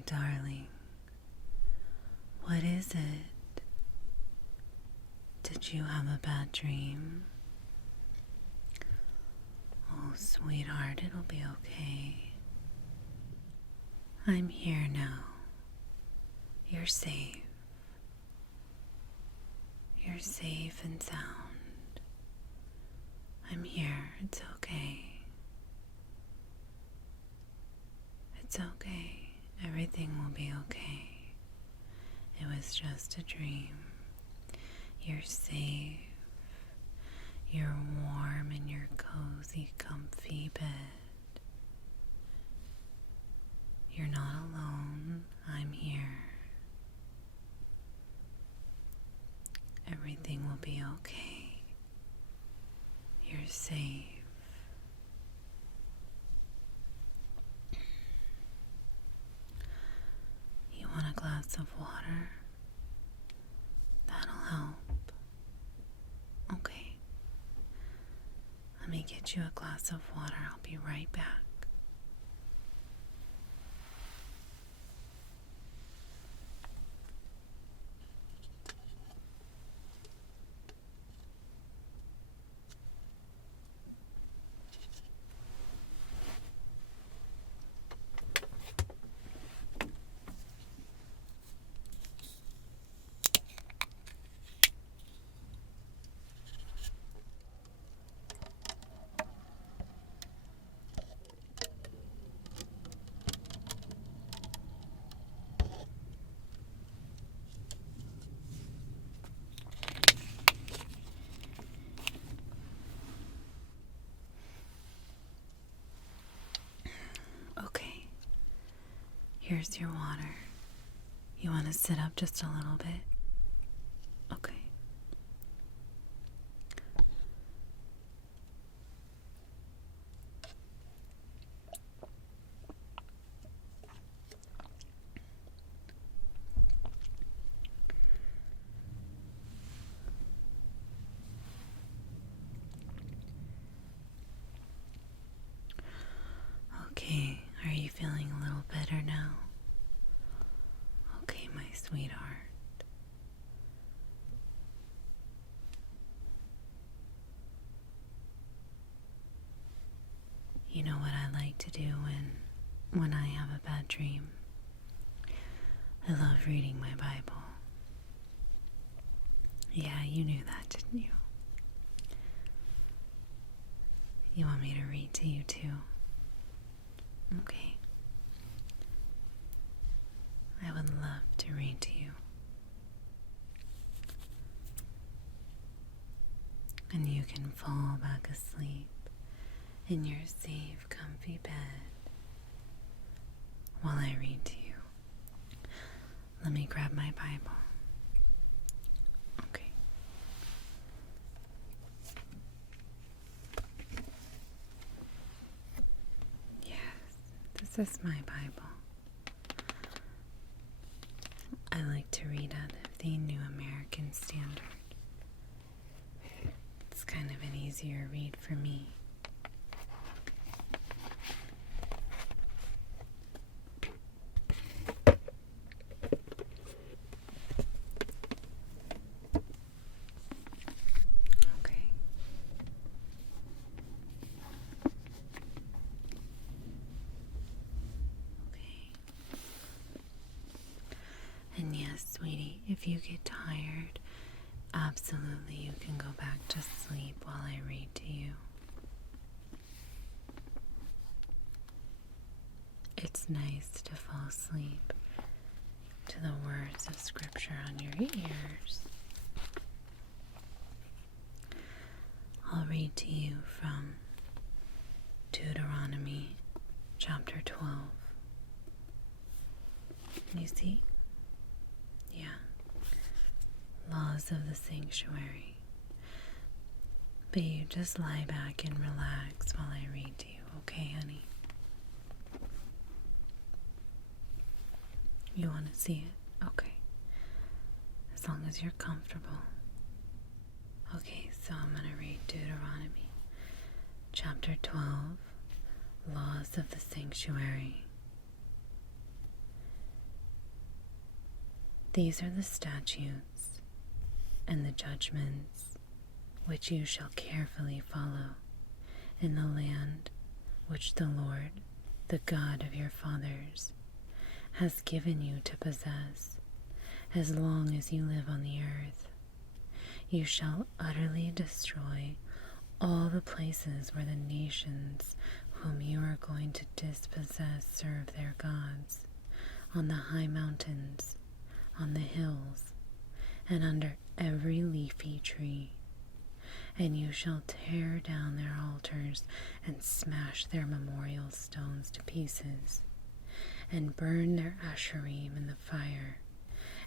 my darling. What is it? Did you have a bad dream? Oh, sweetheart, it'll be okay. I'm here now. You're safe. You're safe and sound. I'm here. It's okay. It's okay. Everything will be okay. It was just a dream. You're safe. You're warm in your cozy, comfy bed. You're not alone. I'm here. Everything will be okay. You're safe. You want a glass of water? That'll help. Okay. Let me get you a glass of water. I'll be right back. Okay, here's your water. You want to sit up just a little bit? Okay. Okay, are you feeling a little better now? Okay, my sweetheart. You know what I like to do when I have a bad dream? I love reading my Bible. Yeah, you knew that, didn't you? You want me to read to you too? Okay. I would love to read to you. And you can fall back asleep in your safe, comfy bed while I read to you. Let me grab my Bible. Okay. Yes, this is my Bible. I like to read out of the New American Standard. It's kind of an easier read for me. Okay. Okay. And yes, sweetie, if you get tired, absolutely you can go back to sleep while I read to you. It's nice to fall asleep to the words of Scripture on your ears. I'll read to you from Deuteronomy chapter 12. You see? Yeah. Laws of the sanctuary. But you just lie back and relax while I read to you, okay, honey? You want to see it? Okay. As long as you're comfortable. Okay, so I'm going to read Deuteronomy chapter 12, Laws of the Sanctuary. These are the statutes and the judgments which you shall carefully follow in the land which the Lord, the God of your fathers, has given you to possess as long as you live on the earth. You shall utterly destroy all the places where the nations whom you are going to dispossess serve their gods, on the high mountains, on the hills, and under every leafy tree. And you shall tear down their altars and smash their memorial stones to pieces, and burn their asherim in the fire,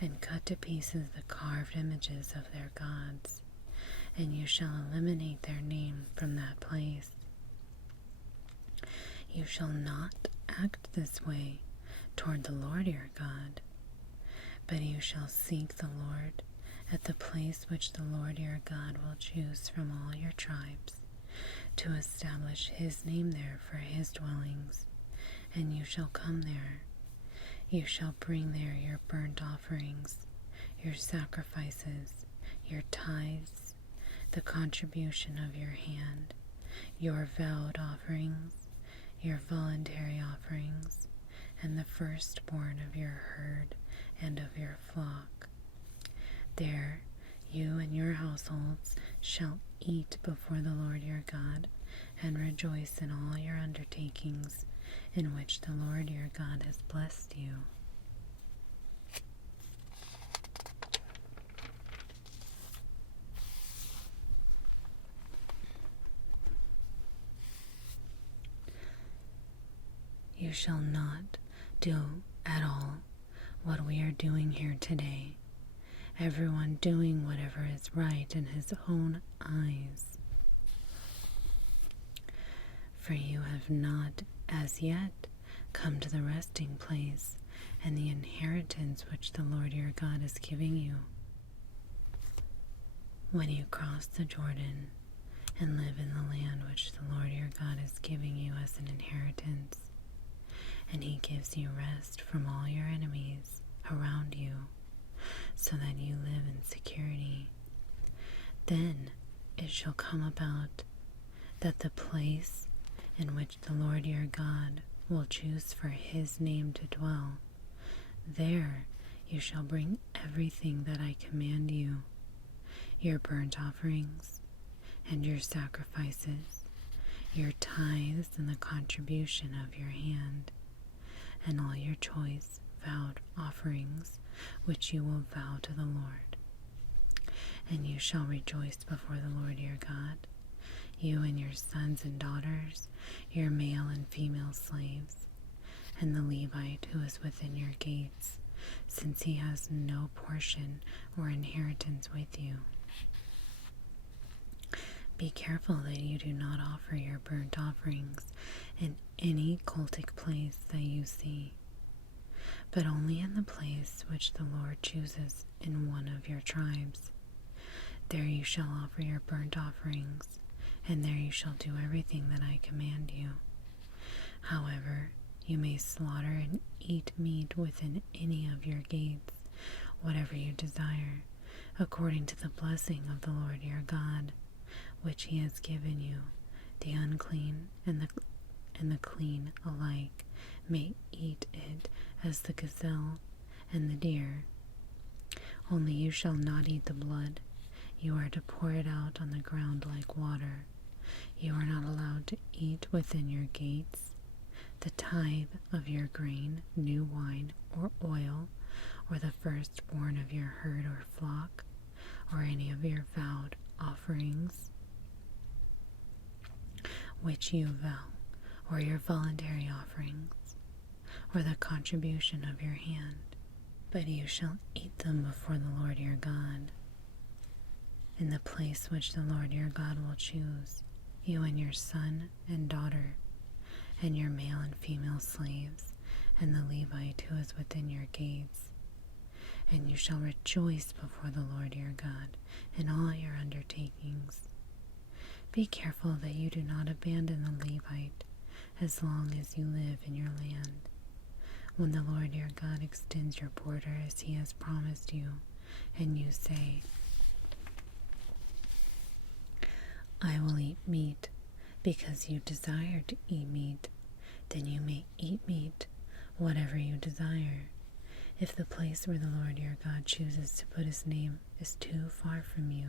and cut to pieces the carved images of their gods, and you shall eliminate their name from that place. You shall not act this way toward the Lord your God, but you shall seek the Lord at the place which the Lord your God will choose from all your tribes, to establish his name there for his dwellings, and you shall come there. You shall bring there your burnt offerings, your sacrifices, your tithes, the contribution of your hand, your vowed offerings, your voluntary offerings, and the firstborn of your herd and of your flock. There you and your households shall eat before the Lord your God, and rejoice in all your undertakings in which the Lord your God has blessed you. You shall not do at all what we are doing here today, everyone doing whatever is right in his own eyes. For you have not as yet come to the resting place and the inheritance which the Lord your God is giving you. When you cross the Jordan and live in the land which the Lord your God is giving you as an inheritance, and he gives you rest from all your enemies around you, so that you live in security, then it shall come about that the place in which the Lord your God will choose for his name to dwell, there you shall bring everything that I command you, your burnt offerings and your sacrifices, your tithes and the contribution of your hand, and all your choice vowed offerings which you will vow to the Lord. And you shall rejoice before the Lord your God, you and your sons and daughters, your male and female slaves, and the Levite who is within your gates, since he has no portion or inheritance with you. Be careful that you do not offer your burnt offerings in any cultic place that you see, but only in the place which the Lord chooses in one of your tribes. There you shall offer your burnt offerings, and there you shall do everything that I command you. However, you may slaughter and eat meat within any of your gates, whatever you desire, according to the blessing of the Lord your God, which he has given you. The unclean and the clean alike may eat it, as the gazelle and the deer. Only you shall not eat the blood. You are to pour it out on the ground like water. You are not allowed to eat within your gates the tithe of your grain, new wine, or oil, or the firstborn of your herd or flock, or any of your vowed offerings which you vow, or your voluntary offerings, or the contribution of your hand. But you shall eat them before the Lord your God, in the place which the Lord your God will choose, you and your son and daughter, and your male and female slaves, and the Levite who is within your gates. And you shall rejoice before the Lord your God in all your undertakings. Be careful that you do not abandon the Levite as long as you live in your land. when the Lord your God extends your border as he has promised you, and you say, I will eat meat because you desire to eat meat, then you may eat meat, whatever you desire. If the place where the Lord your God chooses to put his name is too far from you,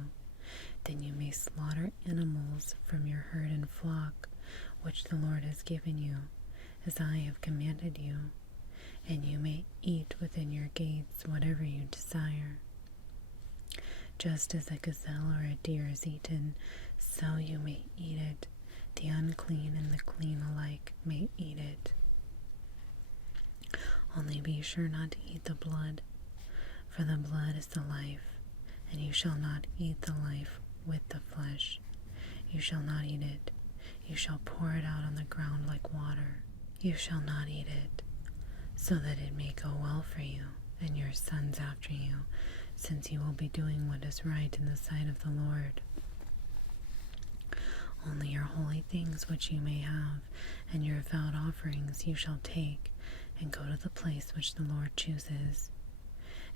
then you may slaughter animals from your herd and flock, which the Lord has given you, as I have commanded you, and you may eat within your gates whatever you desire. Just as a gazelle or a deer is eaten, so you may eat it. The unclean and the clean alike may eat it. Only be sure not to eat the blood, for the blood is the life, and you shall not eat the life with the flesh. You shall not eat it. You shall pour it out on the ground like water. You shall not eat it, so that it may go well for you and your sons after you, since you will be doing what is right in the sight of the Lord. Only your holy things which you may have, and your vowed offerings you shall take, and go to the place which the Lord chooses.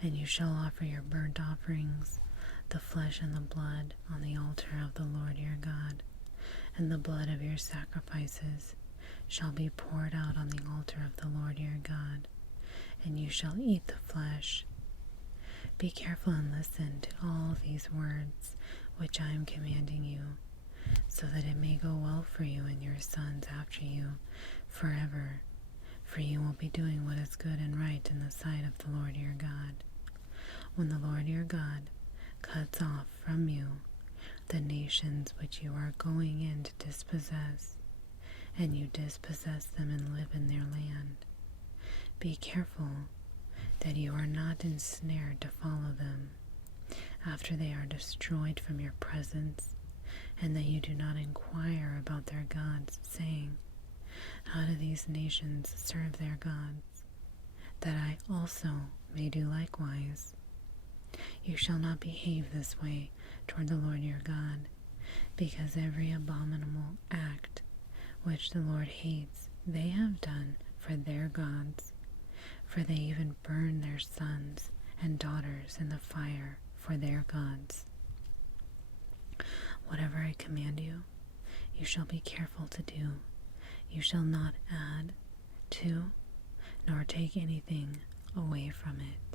And you shall offer your burnt offerings, the flesh and the blood, on the altar of the Lord your God, and the blood of your sacrifices shall be poured out on the altar of the Lord your God, and you shall eat the flesh. Be careful and listen to all these words which I am commanding you, so that it may go well for you and your sons after you forever, for you will be doing what is good and right in the sight of the Lord your God. When the Lord your God cuts off from you the nations which you are going in to dispossess, and you dispossess them and live in their land, be careful that you are not ensnared to follow them after they are destroyed from your presence, and that you do not inquire about their gods, saying, how do these nations serve their gods, that I also may do likewise? You shall not behave this way toward the Lord your God, because every abominable act which the Lord hates they have done for their gods, for they even burn their sons and daughters in the fire for their gods. Whatever I command you, you shall be careful to do. You shall not add to, nor take anything away from it.